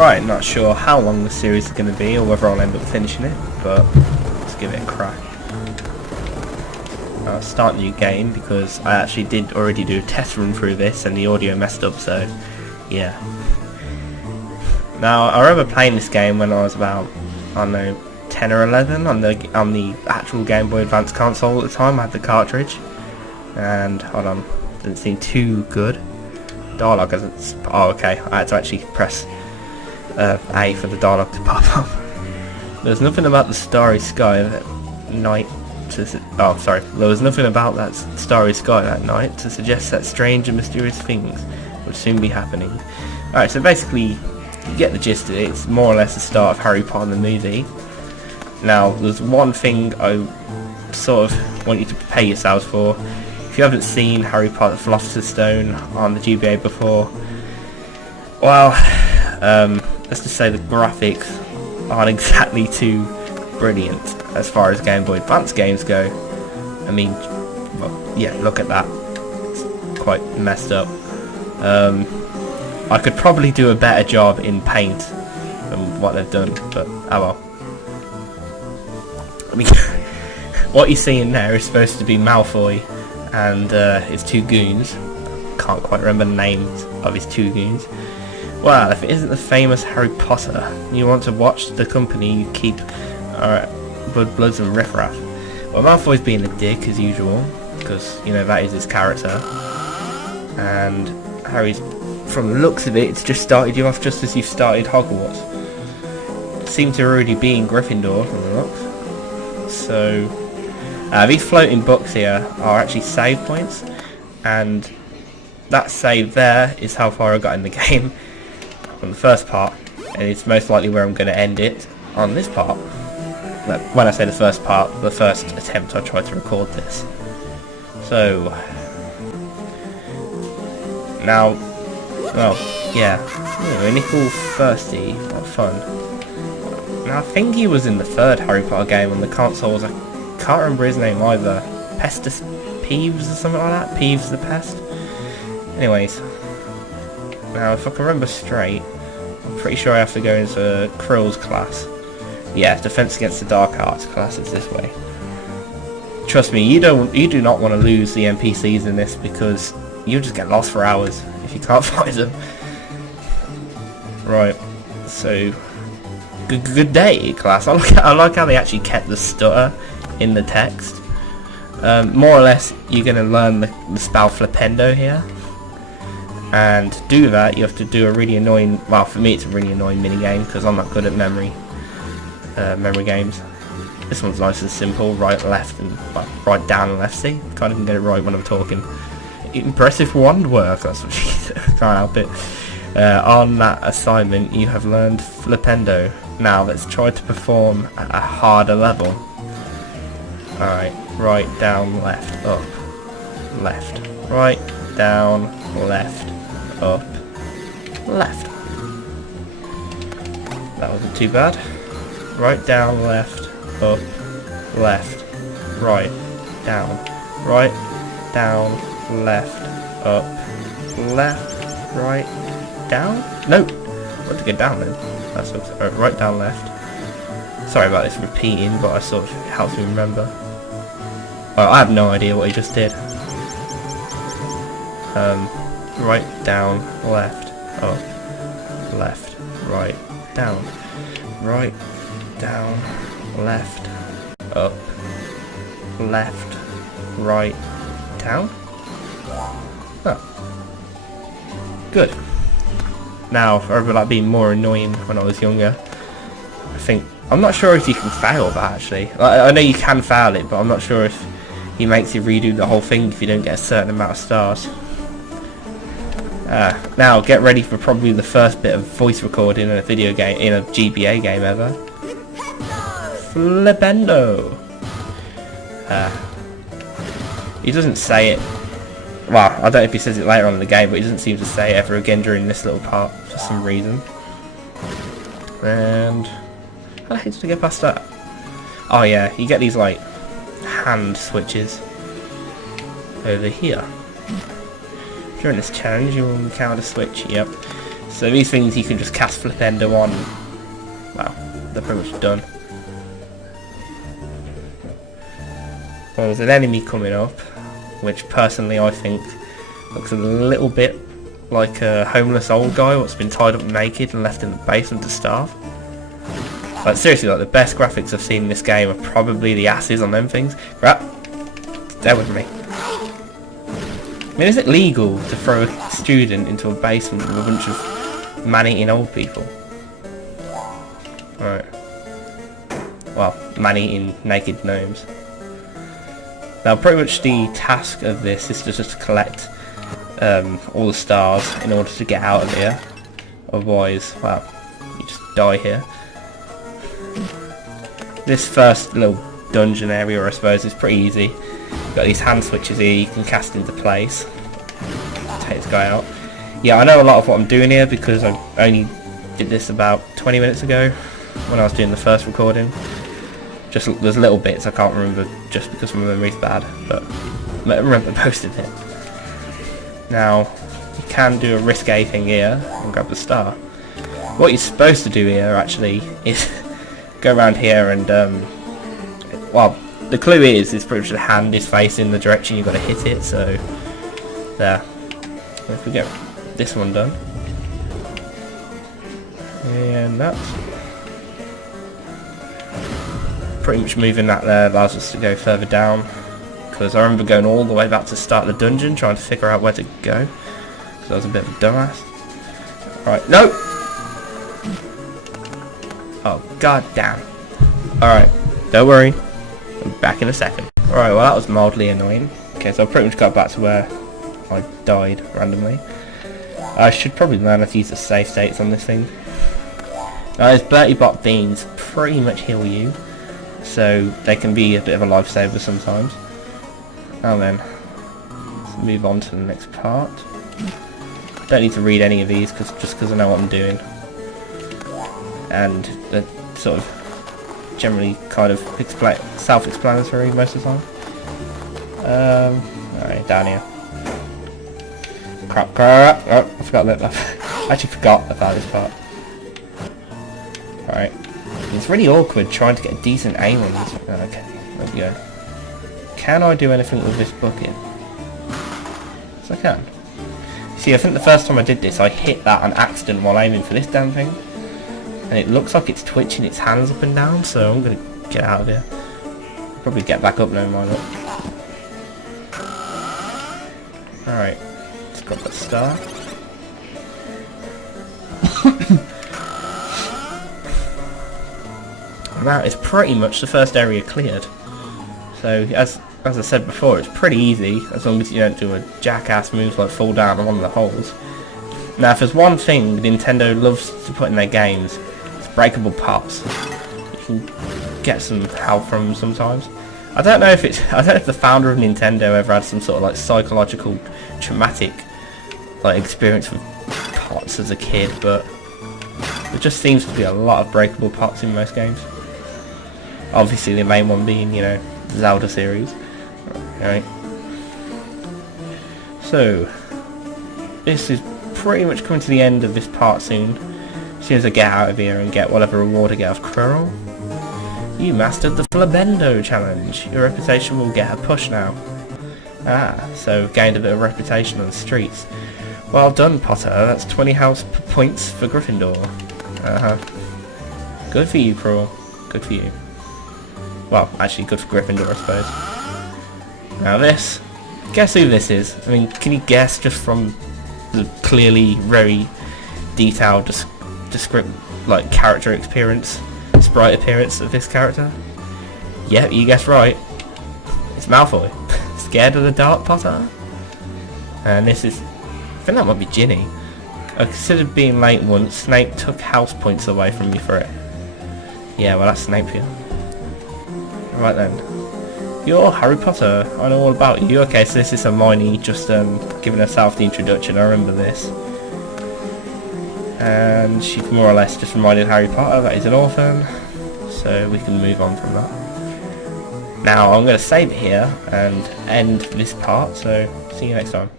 Right, not sure how long the series is going to be or whether I'll end up finishing it, but let's give it a crack. I'll start a new game because I actually did already do a test run through this and the audio messed up, so yeah. Now, I remember playing this game when I was about, I don't know, 10 or 11 on the actual Game Boy Advance console at the time. I had the cartridge, and hold on, didn't seem too good. Dialogue isn't. Oh, okay. I had to actually press A for the dialogue to pop up. There's nothing about the starry sky at night to. Oh, sorry. There was nothing about that starry sky that night to suggest that strange and mysterious things would soon be happening. Alright, so basically, you get the gist of it. It's more or less the start of Harry Potter the movie. Now, there's one thing I sort of want you to prepare yourselves for. If you haven't seen Harry Potter the Philosopher's Stone on the GBA before, well, let's just say the graphics aren't exactly too brilliant as far as Game Boy Advance games go. I mean, well, yeah, look at that. It's quite messed up. I could probably do a better job in paint than what they've done, but oh well. I mean, what you're seeing there is supposed to be Malfoy and his two goons. Can't quite remember the names of his two goons. Well, if it isn't the famous Harry Potter, you want to watch the company you keep. Alright, Bloods and Riffraff. Well, Malfoy's being a dick as usual, because, you know, that is his character. And Harry's, from the looks of it, it's just started you off just as you've started Hogwarts. Seem to already be in Gryffindor from the looks. So, these floating books here are actually save points, and that save there is how far I got in the game on the first part, and it's most likely where I'm going to end it on this part. When I say the first part, the first attempt I tried to record this. So, now, well, yeah, ooh, Nickel Thirsty, what fun. Now, I think he was in the third Harry Potter game on the consoles. I can't remember his name either. Pestus Peeves or something like that? Peeves the Pest? Anyways, now if I can remember straight, I'm pretty sure I have to go into Krill's class. Yeah, Defense Against the Dark Arts class is this way. Trust me, you do not want to lose the NPCs in this, because you'll just get lost for hours if you can't find them. Right, so good day, class. I like how they actually kept the stutter in the text. More or less, you're going to learn the spell Flipendo here. And to do that, you have to do a really annoying, well, for me it's a really annoying minigame, because I'm not good at memory games. This one's nice and simple, right, left, and well, right, down, and left. See, can't even get it right when I'm talking. Impressive wand work, that's what she said. Can't help it. On that assignment, you have learned Flipendo. Now, let's try to perform at a harder level. Alright, right, down, left, up, left, right, down, left, up, left. That wasn't too bad. Right, down, left, up, left, right, down, left, up, left, right, down? No! What to get down then? That's right, down, left. Sorry about this repeating, but I sort of helps me remember. I have no idea what he just did. Right, down, left, up, left, right, down, right, down, left, up, left, right, down. Oh. Good. Now, over that being more annoying when I was younger, I'm not sure if you can fail that actually. I know you can fail it, but I'm not sure if he makes you redo the whole thing if you don't get a certain amount of stars. Now, get ready for probably the first bit of voice recording in a video game, in a GBA game ever. Flipendo! He doesn't say it. Well, I don't know if he says it later on in the game, but he doesn't seem to say it ever again during this little part for some reason. And how the heck did I get past that? Oh yeah, you get these like hand switches over here. During this challenge, you will encounter a switch. Yep. So these things you can just cast Flipendo on. Well, they're pretty much done. Well, there's an enemy coming up, which personally I think looks a little bit like a homeless old guy what's been tied up naked and left in the basement to starve. Like seriously, like the best graphics I've seen in this game are probably the asses on them things. Crap, stay with me. I mean, is it legal to throw a student into a basement with a bunch of man-eating old people? Alright. Well, man-eating naked gnomes. Now pretty much the task of this is to just collect all the stars in order to get out of here. Otherwise, well, you just die here. This first little dungeon area, I suppose, is pretty easy. You've got these hand switches here you can cast into place. Take this guy out. Yeah, I know a lot of what I'm doing here because I only did this about 20 minutes ago when I was doing the first recording. Just there's little bits I can't remember just because my memory's bad, but I remember posting it. Now, you can do a risque thing here and grab the star. What you're supposed to do here actually is go around here and well, the clue is pretty much the hand is facing the direction you've got to hit it, so there. If we get this one done, and that's pretty much moving that there allows us to go further down, because I remember going all the way back to start the dungeon trying to figure out where to go, because I was a bit of a dumbass. Alright, no! Oh, god damn. Alright, don't worry, I'm back in a second. Alright, well that was mildly annoying. Okay, so I pretty much got back to where I died randomly. I should probably learn how to use the save states on this thing. Now those Bertie Bot beans pretty much heal you, so they can be a bit of a lifesaver sometimes. Now then, let's move on to the next part. Don't need to read any of these just because I know what I'm doing. And they're sort of generally kind of self-explanatory most of the time. Alright, down here. Crap. Oh, I forgot that. I actually forgot about this part. Alright. It's really awkward trying to get a decent aim on this. Okay, there we go. Can I do anything with this bucket? Yes, I can. See, I think the first time I did this, I hit that on accident while aiming for this damn thing. And it looks like it's twitching its hands up and down, so I'm going to get out of here. Probably get back up, no mind. Alright. Let's grab that star. And that is pretty much the first area cleared. So, as I said before, it's pretty easy, as long as you don't do a jackass move like fall down on one of the holes. Now, if there's one thing Nintendo loves to put in their games, it's breakable pops. You can get some help from them sometimes. I don't know if the founder of Nintendo ever had some sort of like psychological, traumatic like experience with pots as a kid, but there just seems to be a lot of breakable pots in most games. Obviously, the main one being, you know, the Zelda series. Right. So, this is pretty much coming to the end of this part soon. As soon as I get out of here and get whatever reward I get off Quirrell. You mastered the Flabendo challenge. Your reputation will get a push now. Ah, so gained a bit of reputation on the streets. Well done, Potter. That's 20 house points for Gryffindor. Good for you, Quirrell. Good for you. Well, actually good for Gryffindor, I suppose. Now this, guess who this is? I mean, can you guess just from the clearly very detailed like character experience, sprite appearance of this character? Yep, you guessed right. It's Malfoy. Scared of the dark, Potter? And this is, I think that might be Ginny. I considered being late once. Snape took house points away from me for it. Yeah, well that's Snape here. Right then. You're Harry Potter. I know all about you. Okay, so this is Hermione just giving herself the introduction. I remember this. And she's more or less just reminded Harry Potter that he's an orphan. So we can move on from that. Now I'm going to save it here and end this part. So see you next time.